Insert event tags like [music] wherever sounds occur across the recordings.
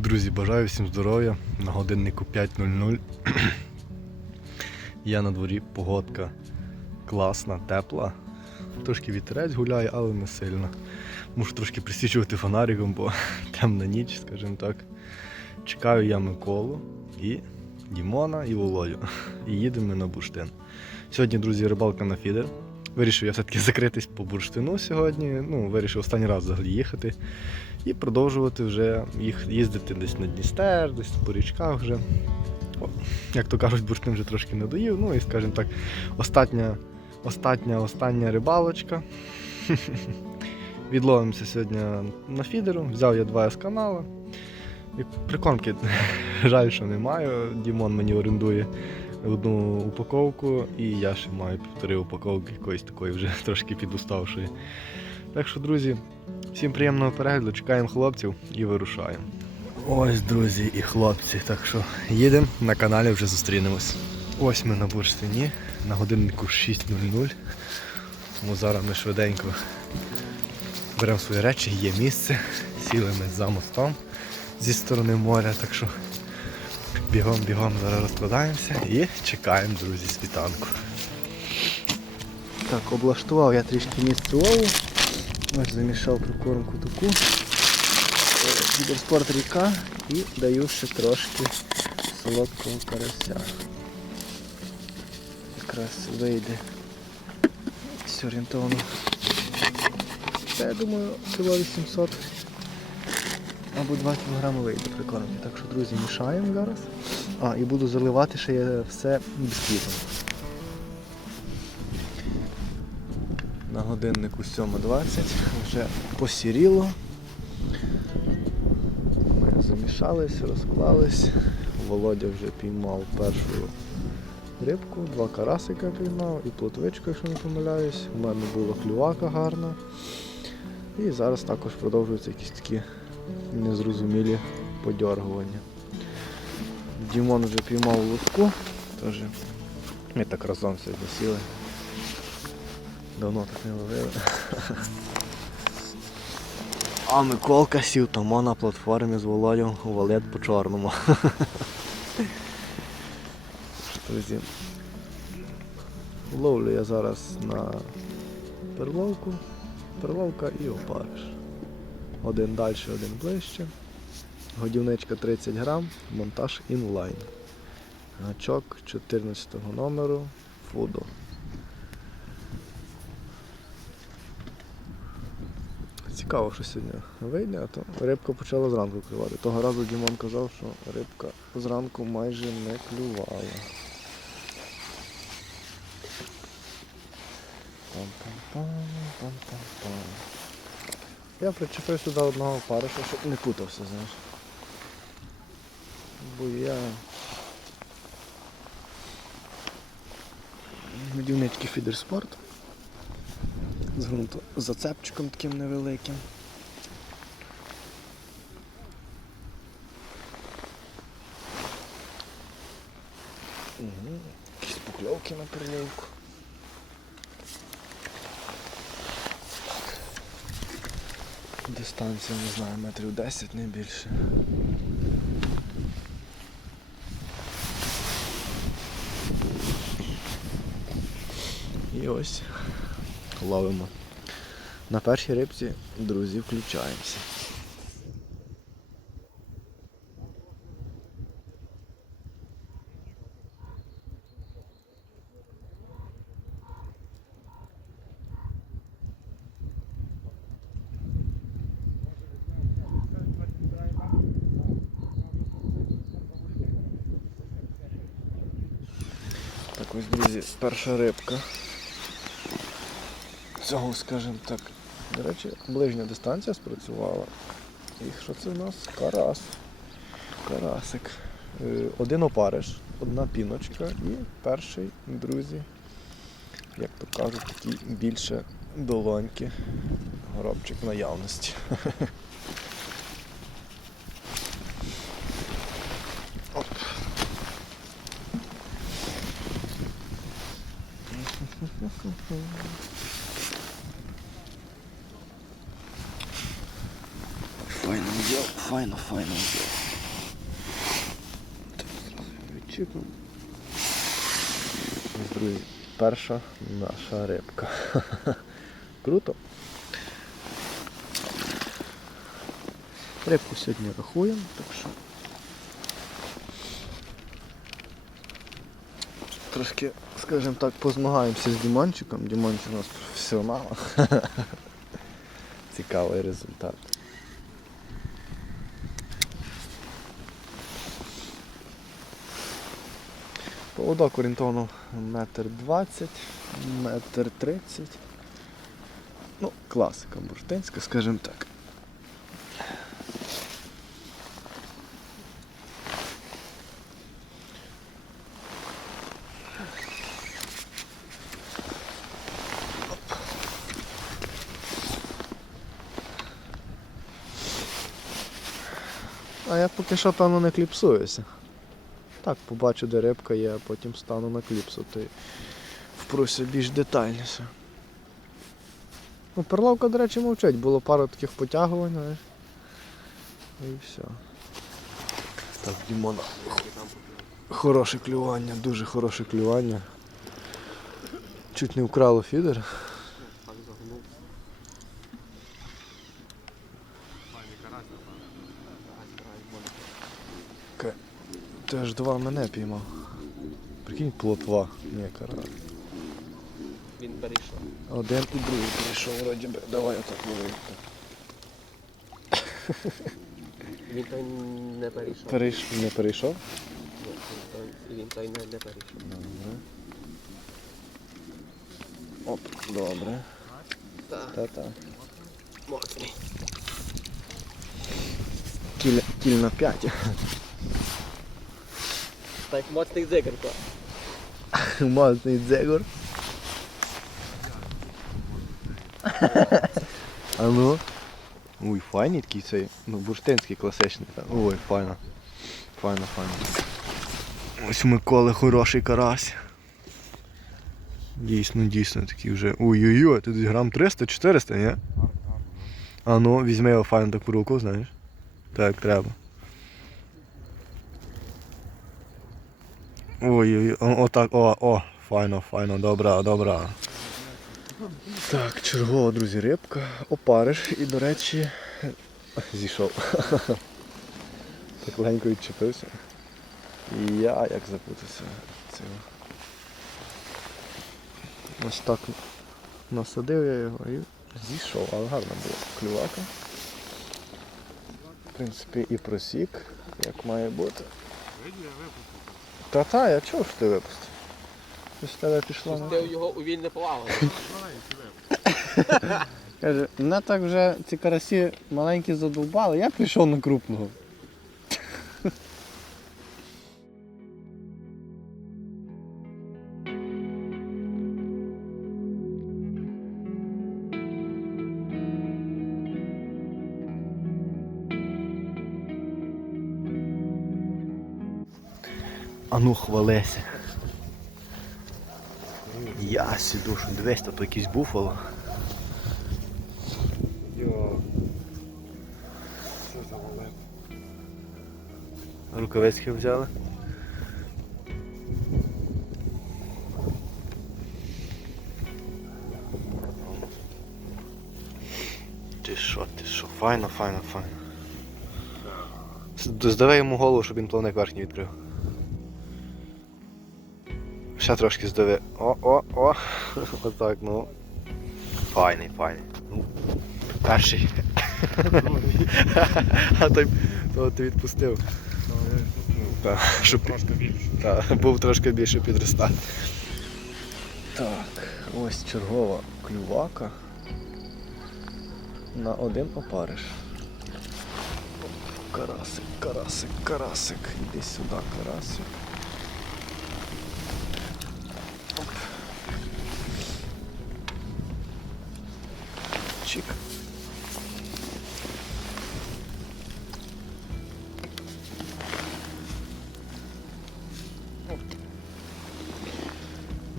Друзі, бажаю всім здоров'я. На годиннику 5.00. Я на дворі погодка класна, тепла. Трошки вітерець гуляє, але не сильно. Мушу трошки присвічувати фонариком, бо темна ніч, скажімо так. Чекаю я Миколу і Дімона і Володю. І їдемо ми на бурштин. Сьогодні, друзі, рибалка на фідер. Вирішив я все-таки закритись по бурштину сьогодні. Ну, вирішив останній раз взагалі їхати і продовжувати вже їх їздити десь на Дністер, десь по річках вже. О, Як то кажуть, бурштин вже трошки надоїв. Ну і, скажімо так, остання, остання, остання рибалочка. [laughs] Відловимося сьогодні на фідеру. Взяв я два С-канала. І Прикормки [laughs] жаль, що немає. Дімон мені орендує одну упаковку, і я ще маю півтори упаковки якоїсь такої вже [laughs] трошки підуставшої. Так що, друзі, всім приємного перегляду, чекаємо хлопців і вирушаємо. Ось, друзі і хлопці, так що їдемо, на каналі вже зустрінемось. Ось ми на бурштині, на годиннику 6.00. Тому зараз ми швиденько беремо свої речі, є місце, сіли ми за мостом зі сторони моря, так що бігом-бігом зараз розкладаємося і чекаємо, друзі, світанку. Так, облаштував я трішки місце лову. Ось замішав прикормку таку. Гідерспорт ріка і даю ще трошки солодкого карася. Якраз вийде Ось орієнтовно. Та, я думаю, кіло 800 або 2 кг вийде прикормки. Так що, друзі, мішаємо зараз. А, і буду заливати ще все бісквітом. На годиннику 7.20 вже посіріло. Ми замішались, розклались. Володя вже піймав першу рибку, два карасика піймав і плотвичку, якщо не помиляюсь. У мене була клювака гарна. І зараз також продовжуються якісь такі незрозумілі подьоргування. Дімон вже піймав лодку, теж ми так разом сьогодні сіли. Давно так не ловили. [laughs] А Миколка сів тому на платформі з Володю валет по чорному. [laughs] Друзі, ловлю я зараз на перловку, перловка і опариш. Один далі, один ближче. Годівничка 30 грам, монтаж інлайн. Гачок 14 номеру Фудо. Цікаво, що сьогодні вийде, а то рибка почала зранку клювати. Того разу Дімон казав, що рибка зранку майже не клювала. Я причепив сюди одного париша, щоб не путався, знаєш. Бо я Медівнички фідерспорт. З грунту зацепчиком таким невеликим. Якісь покльовки на переливку. Дистанція, не знаю, метрів 10, не більше. І ось ловимо. На першій рибці, друзі, включаємося. Так ось, друзі, перша рибка. Цього, скажімо так. До речі, ближня дистанція спрацювала. І що це в нас? Карас. Карасик. Е, Один опариш, одна піночка і перший, друзі, як то кажуть, такі більше долоньки. Горобчик наявності. [laughs] Оп. файно взяв, файно, взяв. Так. Друзі, перша наша рибка. Круто. Рибку сьогодні рахуємо, так що. Трошки, скажімо так, позмагаємося з Дімончиком. Дімончик у нас професіонал. Цікавий результат. Поводок орієнтовно метр двадцять, метр тридцять. Ну, класика бурштинська, скажімо так. А я поки що певно не кліпсуюся. Так, побачу, де рибка є, а потім стану на кліпсу, впруся більш детальніше. Ну, перловка, до речі, мовчить, було пару таких потягувань, знаєш. І все. Так, Дімона. Хороше клювання, дуже хороше клювання. Чуть не вкрало фідер. Теж два мене піймав. Прикинь, плотва. Ні. Він перейшов. Один і другий прийшов вроді би. Давай отак ловити. Він той не перейшов. Перейш... Не перейшов? Ні, Він той, він той не, не перейшов. Добре. Оп, добре. Так, Та-та. моцний. Кіль, кіль на 5. Так моцний дзигар, то. Мазний дзегор. а ну. Ой, файний такий цей. Ну, бурштинський класичний. так. Ой, файно. Файно, файно. Ось у Миколи хороший карась. Дійсно, дійсно такий вже. Ой-ой-ой, тут грам 300-400, ні? А ну, візьми його файно так в руку, знаєш. Так, треба. Ой-ой, отак, о, о, файно, файно, добра, добра. Так, чергова, друзі, рибка, опариш і, до речі, зійшов. [laughs] Так легенько відчепився. І я як запутався. Цього. Ось так насадив я його і зійшов, але гарна була клювака. В принципі, і просік, як має бути. Та-та, я чув, що ти випустив. Щось з тебе пішло. на- Пустив його у вільне плавання. [laughs] Каже, мене так вже ці карасі маленькі задовбали, я прийшов на крупного. Ну хвалися. Я сіду, що дивись, тут якийсь буфало. Рукавички взяли. Ти що, ти що, файно, файно, файно. Здавай йому голову, щоб він плавник верхній відкрив. Ще трошки здави. О, о, о! [laughs] Отак, ну. Файний, файний. Ну, перший. [laughs] а той, того ти відпустив. Так, щоб Трошки більше. так, був трошки більше підростати. Так, ось чергова клювака на один опариш. Карасик, карасик, карасик. Іди сюди, карасик.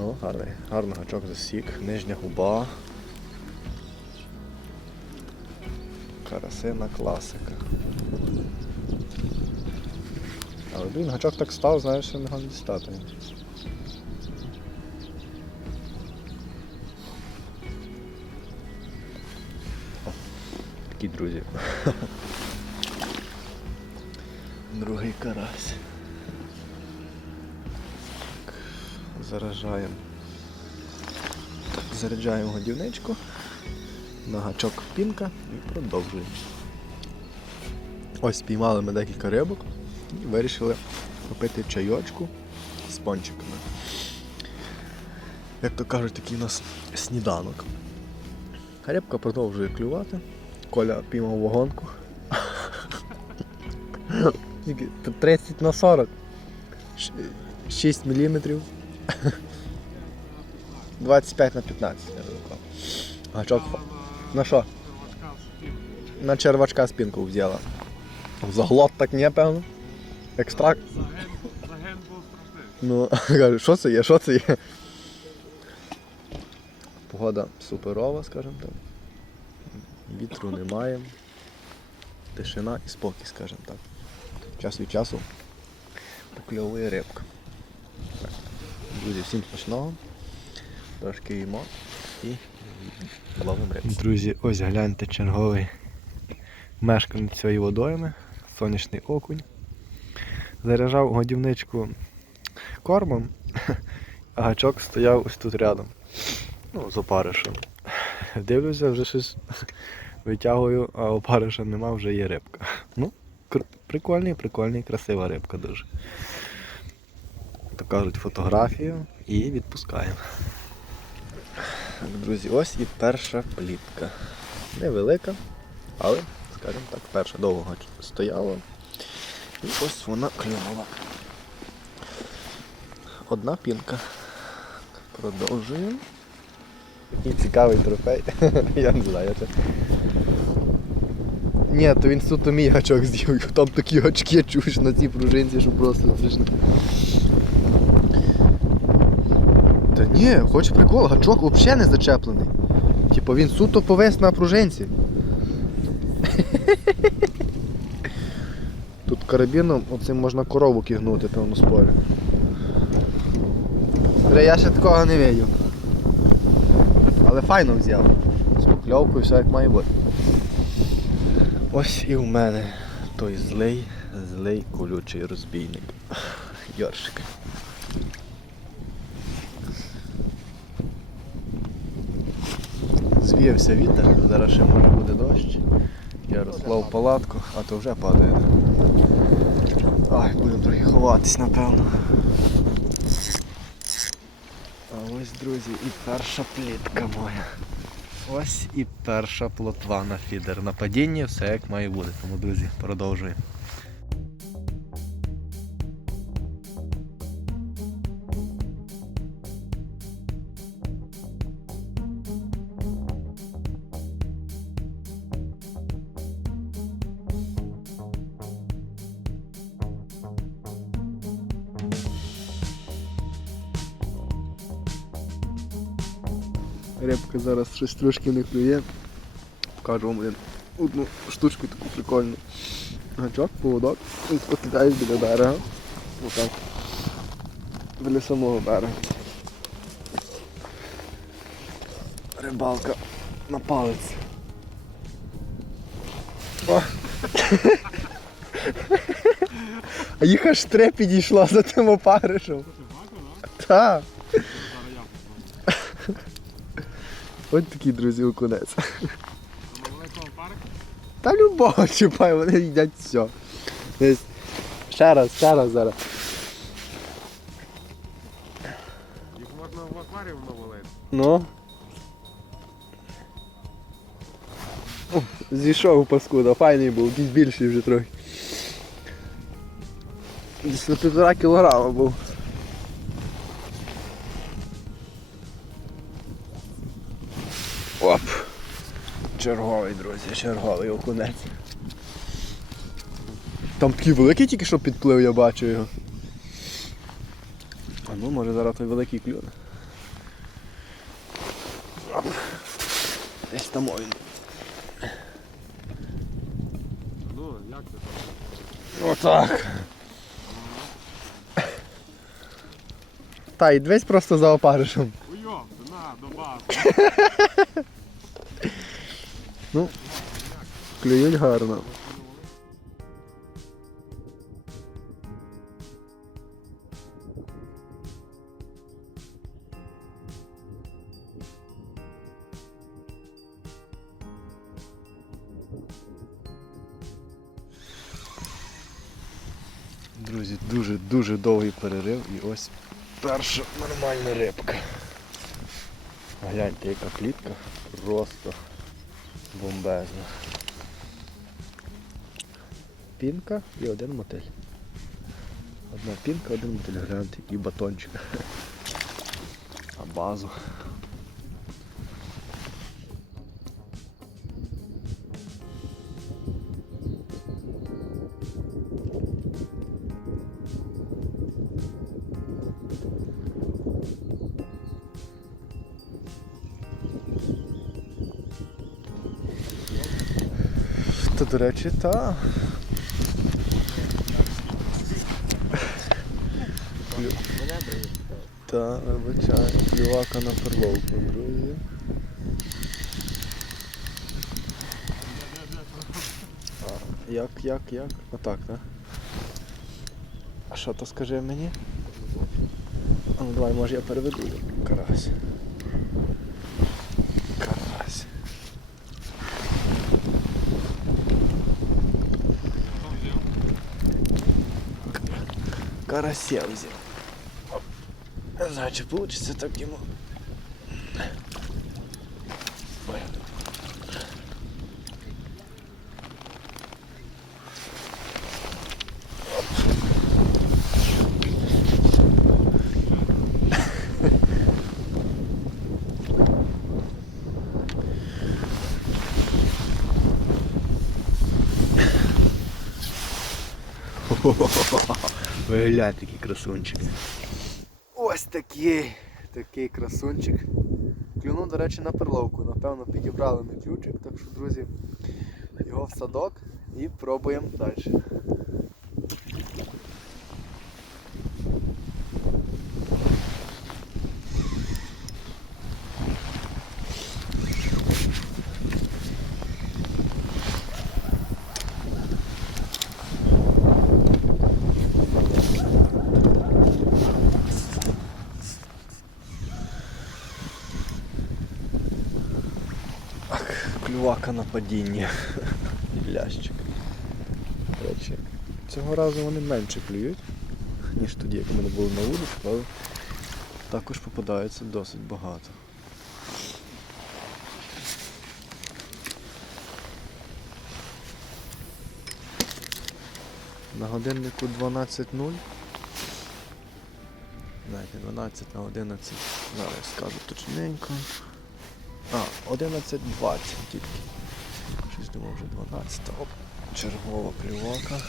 Ну, гарний, гарний гачок засік, нижня губа. Карасина класика. Але блін, гачок так став, знаєш, що не гон дістати. Такі друзі. [laughs] Другий карась. Так, заражаємо. Заряджаємо годівничку. На гачок пінка і продовжуємо. Ось спіймали ми декілька рибок і вирішили попити чайочку з пончиками. Як то кажуть, такий у нас сніданок. Рибка продовжує клювати. Коля піймав вагонку. [laughs] 30 на 40. 6 мм. [laughs] 25 на 15, я розклав. Гачок. На що? На червачка спинку взяла. Заглот так не, певно. Екстракт. Заген був страшний. Ну, [laughs] кажу, що це є, що це є? Погода суперова, скажімо так. Вітру немає. Тишина і спокій, скажімо так. Час від часу покльовує рибка. Друзі, всім смачного. Трошки їмо і ловимо рибку. Друзі, ось гляньте черговий мешканець цієї водойми, сонячний окунь. Заряджав годівничку кормом, [laughs] а гачок стояв ось тут рядом. Ну, з опаришем. Дивлюся, вже щось [laughs] витягую, а опариша нема, вже є рибка. Ну, прикольний, прикольний, красива рибка дуже. Кажуть фотографію і відпускаємо. Друзі, ось і перша плітка. Невелика, але, скажімо так, перша довго стояла. І ось вона клюнула. Одна пінка. Продовжуємо. І цікавий трофей. [laughs] Я не знаю. Це... Ні, то він суто мій гачок з'їв. Там такі гачки чуєш на цій пружинці, що просто страшно. Та ні, хоч прикол, гачок взагалі не зачеплений. Типу він суто повис на пружинці. [laughs] Тут карабіном оцим можна корову кігнути, певно, з поля. Я ще такого не видів. Але файно взяв. З покльовкою все як має бути. Ось і в мене той злий, злий колючий розбійник. Йоршик. Звіявся вітер, зараз ще може буде дощ. Я розклав палатку, а то вже падає. Ай, будемо трохи ховатись, напевно. А ось, друзі, і перша плітка моя. Ось і перша плотва на фідер. На падінні все як має бути. Тому, друзі, продовжуємо. Рибка зараз щось трошки не клює. Покажу вам один, одну штучку таку прикольну. Гачок, поводок. Спостерігаєш біля берега. Отак. Біля самого берега. Рибалка на палець. О. [laughs] А їх аж три підійшло за тим опаришем. Так. Ось такий, друзі, окунець. Та любого чіпай, вони їдять все. Ще раз, ще раз зараз. Їх можна в акваріум навалити. Ну. О, Зійшов паскуда, файний був, більший вже трохи. Десь на півтора кілограма був. Черговий, друзі, черговий окунець. Там такий великий тільки що підплив, я бачу його. А ну, може зараз той великий клюне. Десь там він. Отак. Та, і дивись просто за опаришем. Уйоб, на, до бази. [laughs] Клюють гарно. Друзі, дуже-дуже довгий перерив і ось перша нормальна рибка. Гляньте, яка клітка просто бомбезна. Пінка і один мотиль. Одна пінка, один мотиль, гляньте, і батончик. [laughs] А базу. Речі, та. Та, вибачаю, плювака на перловку, друзі. Як, як, як? Отак, так? А що то скажи мені? А ну давай, може я переведу. Карась. Карася взяв. Не знаю, чи так йому. Ой. Ви який красунчик. Ось такий, такий красунчик. Клюнув, до речі, на перловку. Напевно, підібрали ми ключик, так що, друзі, його в садок і пробуємо далі. Клювака на падіння. Лящик. Речі, цього разу вони менше клюють, ніж тоді, як ми були на вулиці, але також попадається досить багато. На годиннику 12.0. Знаєте, 12 на 11. Зараз скажу точненько. А, 11.20 тільки. Щось думав вже 12. Оп. Чергова плівока.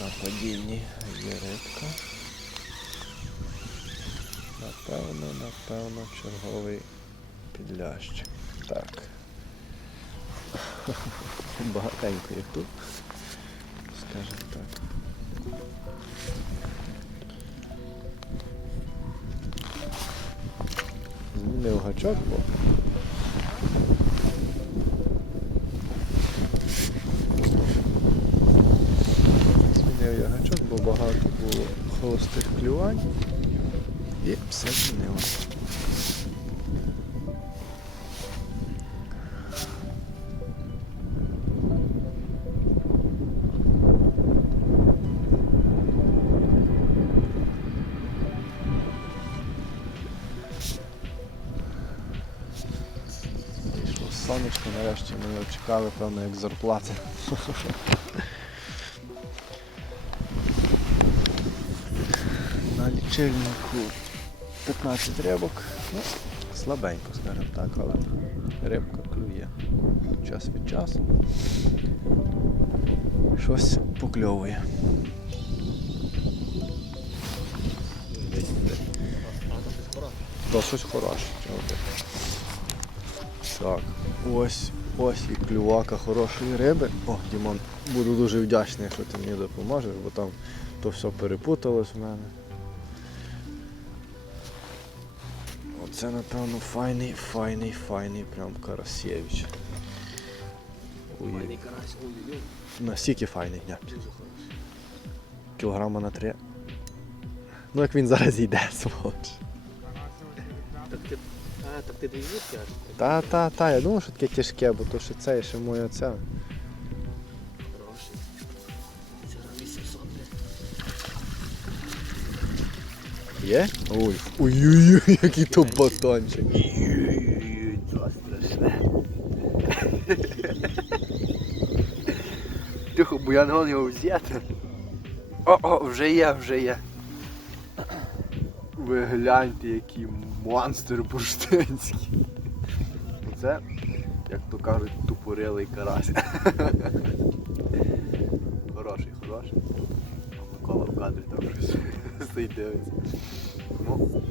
На падінні є рибка. Напевно, напевно, черговий підлящик. Так. Багатенько їх тут. Скажемо так. Змінив гачок, бо Змінив я гачок, бо багато було холостих клювань. І все змінило. Нарешті ми його чекали, певно, як зарплати. [laughs] На лічильнику 15 рибок. Ну, слабенько, скажімо так, але рибка клює час від часу. Щось покльовує. А щось хороше. Так, ось Ось і клювака хорошої риби. О, Дімон, буду дуже вдячний, якщо ти мені допоможеш, бо там то все перепуталось в мене. Оце, напевно, файний, файний, файний прям Карасєвич. Файний карась, Настільки файний, ні. Кілограма на три. Ну як він зараз йде, [laughs] сволоч. Так ти, а, так ти дві вудки аж? Та, та, та, я думав, що таке тяжке, бо то що це ще моя ця. Хороший. Це на 800, блядь. Є? Ой. Ой-ой-ой, який то батончик. Це [laughs] страшне. Тихо, бо я не можу його взяти. О, о, вже є, вже є. Ви гляньте, який монстр бурштинський. Це, як то кажуть, тупорилий карась. Хороший, хороший. Микола в кадрі там щось дивиться. Ну,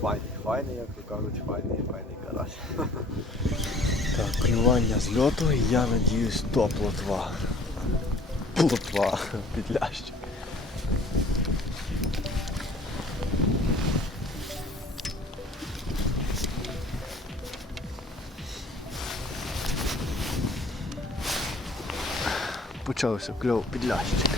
файний, файний, як то кажуть, файний, файний карась. Так, клювання з льоту і я надіюсь то плотва. Плотва, підлящик. Почався кльов підлящик.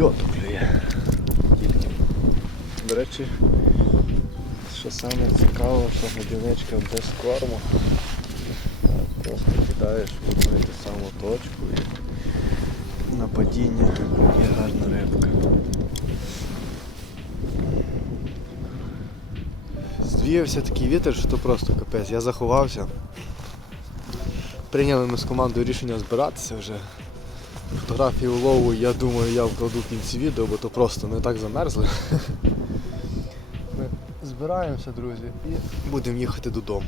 Льоту клює. Тільки. До речі, що саме цікаво, що годівничка без корму. Просто кидаєш в одну і ту саму точку і на падіння є гарна рибка. Звіявся такий вітер, що то просто капець. Я заховався. Прийняли ми з командою рішення збиратися вже. Фотографії улову, я думаю, я вкладу в кінці відео, бо то просто ми так замерзли. Ми збираємося, друзі, і будемо їхати додому.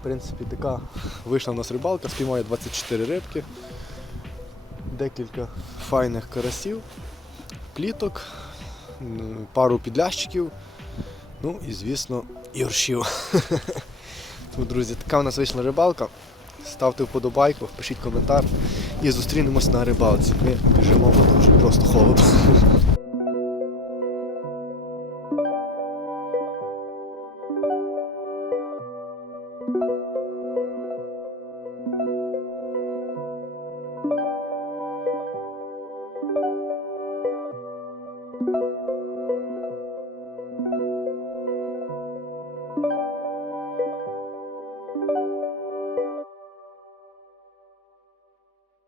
В принципі, така вийшла в нас рибалка, спіймає 24 рибки, декілька файних карасів, пліток, пару підлящиків, ну і, звісно, юршів. [laughs] Тому, друзі, така у нас вийшла рибалка. Ставте вподобайку, пишіть коментар і зустрінемось на рибалці. Ми біжимо, тому дуже просто холодно.